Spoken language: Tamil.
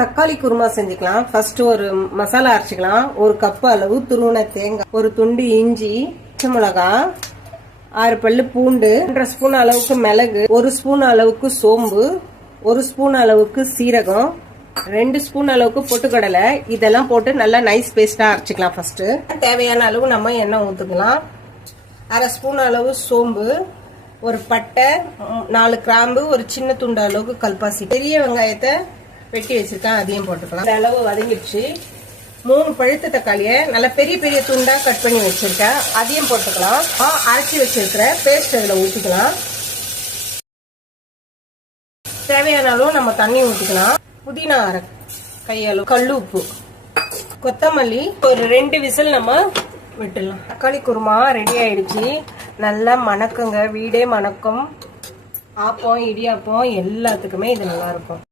தக்காளி குருமா செஞ்சுக்கலாம். ஃபர்ஸ்ட் ஒரு மசாலா அரைச்சிக்கலாம். ஒரு கப் அளவு துருவன தேங்காய், ஒரு துண்டு இஞ்சி, பச்சை மிளகாய், 6 பல்லு பூண்டு, 1.5 ஸ்பூன் அளவுக்கு மிளகு, 1 ஸ்பூன் அளவுக்கு சோம்பு, 1 ஸ்பூன் அளவுக்கு சீரகம், 2 ஸ்பூன் அளவுக்கு பொட்டுக்கடலை. இதெல்லாம் போட்டு நல்லா நைஸ் பேஸ்டா அரைச்சிக்கலாம். ஃபர்ஸ்ட் தேவையான அளவு நம்ம எண்ணெய் ஊத்துக்கலாம். 1/2 ஸ்பூன் அளவு சோம்பு, ஒரு பட்டை, 4 கிராம்பு, ஒரு சின்ன துண்டு அளவுக்கு கல்பாசி, பெரிய வெங்காயத்தை வெட்டி வச்சிருக்கேன், அதையும் போட்டுக்கலாம். இந்த அளவு வதங்கிடுச்சு. 3 பழுத்த தக்காளியை நல்லா பெரிய பெரிய துண்டா கட் பண்ணி வச்சிருக்கேன், அதையும் போட்டுக்கலாம். அரைச்சி வச்சிருக்கிற பேஸ்ட் அதில் ஊற்றிக்கலாம். தேவையான அளவு நம்ம தண்ணி ஊற்றிக்கலாம். புதினா அரை கையளவு, கல் உப்பு, கொத்தமல்லி, ஒரு 2 விசில் நம்ம விட்டுடலாம். தக்காளி குருமா ரெடி ஆயிடுச்சு. நல்லா மணக்குங்க, வீடே மணக்கும். ஆப்பம், இடியாப்பம் எல்லாத்துக்குமே இது நல்லா இருக்கும்.